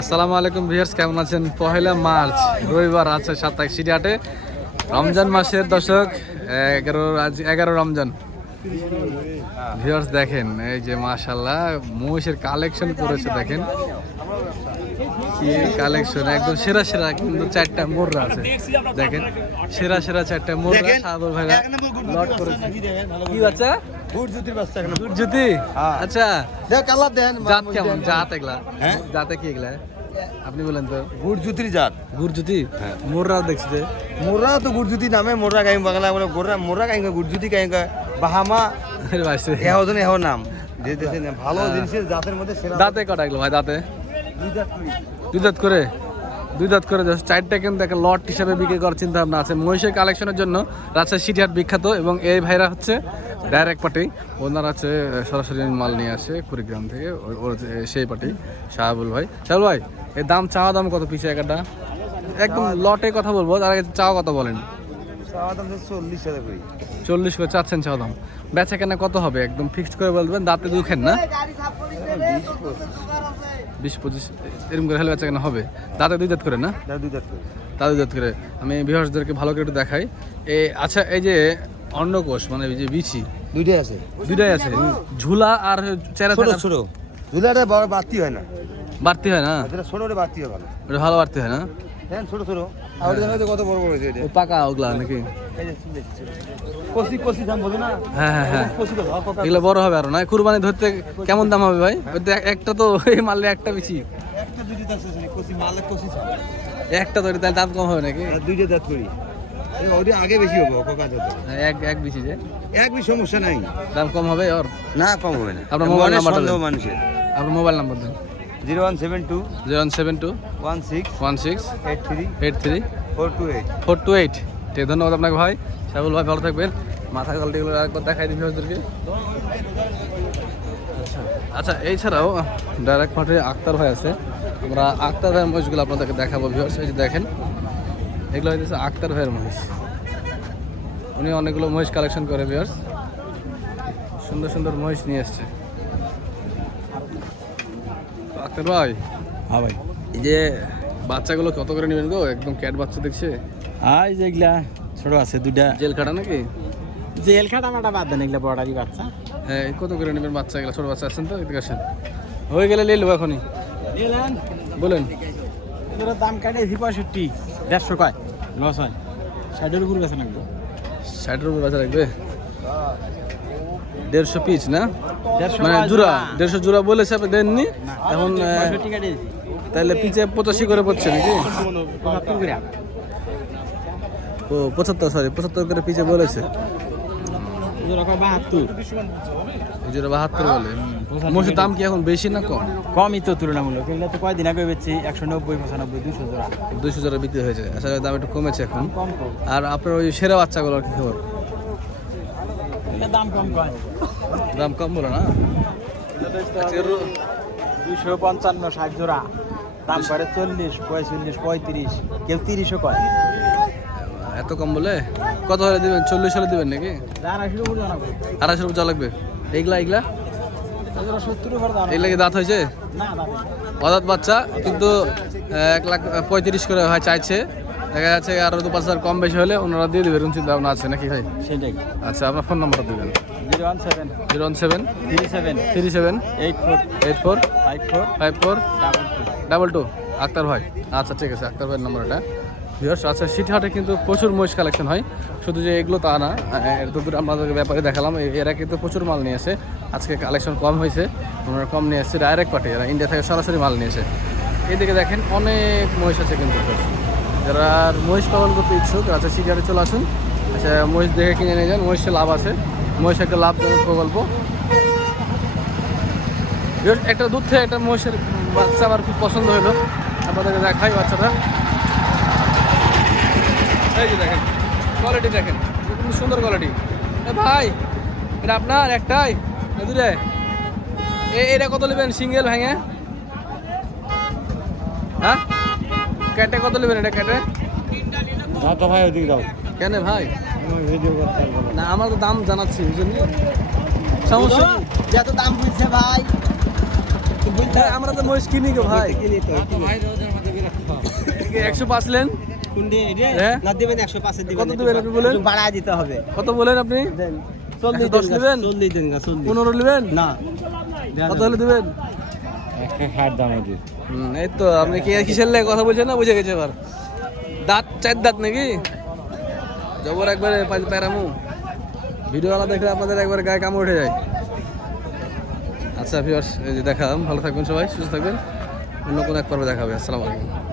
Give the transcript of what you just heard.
আসসালামু আলাইকুম ভিউয়ার্স, কেমন আছেন? পহেলা মার্চ রবিবার আছে 27 সিটিহাটে রমজান মাসের দশক 11 রমজান। ভিউয়ার্স দেখেন এই যে মাশাআল্লাহ মহিষের কালেকশন করেছে, দেখেন কি কালেকশন, একদম সেরা সেরা। কিন্তু 4টা মোররা আছে, দেখেন সেরা সেরা 4টা মোররা সাদর ভাইরা লট করেছে। কি বাচ্চা? গুড়জুতির বাচ্চা। গুড়জুতি? আচ্ছা, দেখ কালার দেন। জাত কেমন? জাত এগুলা জাতে কি এগুলা আপনি বলেন তো? গুড়জুতির জাত। গুড়জুতি? মোররাও দেখছি যে মোররা তো গুড়জুতি নামে মোররা গাই বাংলা বলে গোররা মোররা গাই গুড়জুতি গাই বাহামা এহজন এহ নাম যে দেশে ভালো জিনিসের জাতের মধ্যে সেরা। দাঁতে কটা এগুলো ভাই? দাঁতে দুই জাত করি। দুই দাঁত করে? দুই দাঁত করে 4টা কিন্তু একটা লট হিসাবে বিক্রি করার চিন্তা ভাবনা আছে। মহিষের কালেকশনের জন্য রাজশাহী সিটিহাট বিখ্যাত, এবং এই ভাইরা হচ্ছে ডাইরেক্ট পার্টি। ওনারা আছে সরাসরি মাল নিয়ে আসে কুড়িগ্রাম থেকে, ওর সেই পার্টি শাহাবুল ভাই। শাহাবুল ভাই, এর দাম চাওয়া দাম কত পিছে একটা? একদম লটে কথা বলবো, তার আগে চাওয়া কথা বলেন। চাওয়া দাম 40,000 করি। 40 করে চাচ্ছেন চাওয়া দাম? বেচা কেনা কত হবে একদম ফিক্সড করে বলবেন? দাঁতে দুখেন না? 20-25 এরকম করে হলে বেচা কেনা হবে। দাঁতে দুই দাঁত করে না? দুই জাত করি। দাদু দাঁত করে। আমি ভিউয়ার্সদেরকে ভালো করে একটু দেখাই। আচ্ছা, এই যে অন্নকোষ মানে এই যে বিচি দুইটাই আছে। দুইটাই আছে, ঝুলা আর চেরা ছোট ছোট ঝুলাটা বড় বাড়তি হয় না। বাড়তি হয় না? যেটা ছোট ওটা বাড়তি হয় ভালো। ওটা ভালো বাড়তি হয় না? হ্যাঁ ছোট ছোট। আর ওটা দেখো কত বড় বড় হয়েছে এটা। ও পাকা ওগুলা নাকি? এই যে কষি কষি দাম বলে না? হ্যাঁ হ্যাঁ হ্যাঁ, কষি দাও এগুলো বড় হবে আরো না? কুরবানি ধরতে কেমন দাম হবে ভাই? ওই তো একটা তো এই মারলে একটা বিচি, একটা দুইটা দাঁত আছে কষি মালে কষি ছাড়া। একটা ধরে তাহলে দাম কম হবে নাকি? আর দুইটা দাঁত করি। এই ওটা আগে বেশি হবে ও কাজ হতো। এক এক বিচি যে এক বি সমস্যা নাই। দাম কম হবে ওর? না কম হবে না। আপনার মোবাইল নাম্বারটা দেন দেন। মানুষের আপনার মোবাইল নাম্বার দেন। 0172 072 16 16 83 83 428। 428। ঠিক, ধন্যবাদ আপনাকে ভাই। শাহুল ভাই ভালো থাকবেন। মাথা কালটিগুলো একবার দেখাই দিবি ওদেরকে। আচ্ছা, এছাড়াও ডাইরেক্ট পার্টি আক্তার ভাই আছে। আমরা আক্তার ভাইয়ের মহিষগুলো আপনাদেরকে দেখাবো ভিউয়ার্স। এই যে দেখেন, এগুলো হইতেছে আক্তার ভাইয়ের মহিষ। উনি অনেকগুলো মহিষ কালেকশন করে ভিউয়ার্স, সুন্দর সুন্দর মহিষ নিয়ে আসছে। আক্তার ভাই, হ্যাঁ ভাই, এই যে বাচ্চাগুলো কত করে নেবেন গো? একদম ক্যাট বাচ্চা দেখছে। আই যেগুলা ছোট আছে দুইটা জেল খাটা নাকি? জেল খাটা মাটা বাদ দেন, এগুলা বড়ারই বাচ্চা। হ্যাঁ, কত করে নেবেন বাচ্চা? এগুলো ছোট বাচ্চা আছেন তো? এদিকে আসেন, হয়ে গেলে নিয়ে নেবো এখনই। নিলেন বলেন। এগুলোর দাম কাটে 65, 150 কয় লস হয়। 60-এর উপর বেচা লাগবে। 60-এর উপর বাচ্চা রাখবে? 150 পিস না? 150 মানে জোড়া 150 জোড়া বলেছে, আপনি দেননি এখন? 65 কাটে দিছি। তাহলে পিছে 85 করে পড়ছে নাকি? 75 করে। ও 75 করে পিছে বলেছে। এগুলো কয় 72। এই জোড়া 72 বলে। মোষের দাম কি এখন বেশি না কম? কমই তো তুলনামূলক। এগুলো তো কয়দিন আগে বেচছি 190, 95, 200 জোড়া। 200 জোড়া বিক্রি হয়েছে। আসলে দাম একটু কমেছে এখন। কম কম। আর আপনার ওই সেরা বাচ্চাগুলোর কি খবর? এগুলো দাম কম কয়। দাম কম বলে না? আচ্ছা, 255, 60 জোড়া দাম করে 40, 45, 35, কেউ 30ও কয়। এত কম বলে? কত হলে দিবেন? 40 হলে দিবেন নাকি? 250 উপর জানাবো। 250 রুপি লাগবে। এইগুলা এগুলো 70 উপর দাম। এগুলা কি দাঁত হয়েছে? না দাম অদাঁত বাচ্চা, কিন্তু 1,35,000 করে হয় চাইছে। দেখা যাচ্ছে আরো 2-5 হাজার কম বেশি হলে ওনারা দিয়ে দেবে, এরকম চিন্তা ভাবনা আছে নাকি ভাই? সেটাই। আচ্ছা, আপনার ফোন নাম্বারটা দেবেন। 017 017 37 37 84 84 54 54 22। 22। আক্তার ভাই, আচ্ছা ঠিক আছে, আক্তার ভাইয়ের নাম্বারটা। ভিউয়ার্স, আচ্ছা সিটিহাটে কিন্তু প্রচুর মহিষ কালেকশন হয়, শুধু যে এগুলো তা না। এতদূর আমাদের ব্যাপারে দেখালাম, এরা কিন্তু প্রচুর মাল নিয়ে আসে। আজকে কালেকশন কম হয়েছে, ওনারা কম নিয়ে আসছে। ডাইরেক্ট পার্টি, এরা ইন্ডিয়া থেকে সরাসরি মাল নিয়ে আসে। এদিকে দেখেন অনেক মহিষ আছে কিন্তু। যারা আর মহিষ পালন করতে ইচ্ছুক, আচ্ছা সিটিহাটে চলে আসুন। আচ্ছা, মহিষ দেখে কিনে নিয়ে যান, মহিষে লাভ আছে। মহিষ একটা লাভজনক প্রকল্প। একটা দুধ থেকে একটা মহিষের বাচ্চা আমার খুব পছন্দ হলো, আপনাদেরকে দেখাই বাচ্চাটা। এই যে দেখেন, কোয়ালিটি দেখেন, খুব সুন্দর কোয়ালিটি। ভাই, এটা আপনার একটাই দুটো? এটা কত নেবেন সিঙ্গেল ভেঙে? হ্যাঁ, ক্যাটে কত নেবেন? এটা ক্যাটে ভাই ওদিকে দাও। কেন ভাই? ভিডিও করতে পারবো না, আমার তো দাম জানাচ্ছি, বুঝলেন? সমস্যা যত দাম বুঝছে ভাই, হ্যাঁ, আমরা তো মহিষ কিনি গো ভাই 105 লেন হ্যাঁ? কত দিবেন আপনি বলেন? বাড়া দিতে হবে কত বলেন আপনি? 10 নেবেন? 15 নেবেন? না কত হলে দিবেন? এই তো আপনি কি কিসের লেগে কথা বলছেন না, বুঝে গেছে এবার। দাঁত 4 দাঁত নাকি জবর একবারে প্যারামু ভিডিওওয়ালা দেখলে আপনাদের একবার গায়ে কামড় উঠে যায়। আচ্ছা ভিউয়ার্স, এই যে দেখালাম, ভালো থাকবেন সবাই, সুস্থ থাকবেন, অন্য কোনো এক পর্বে দেখা হবে। আসসালামু আলাইকুম।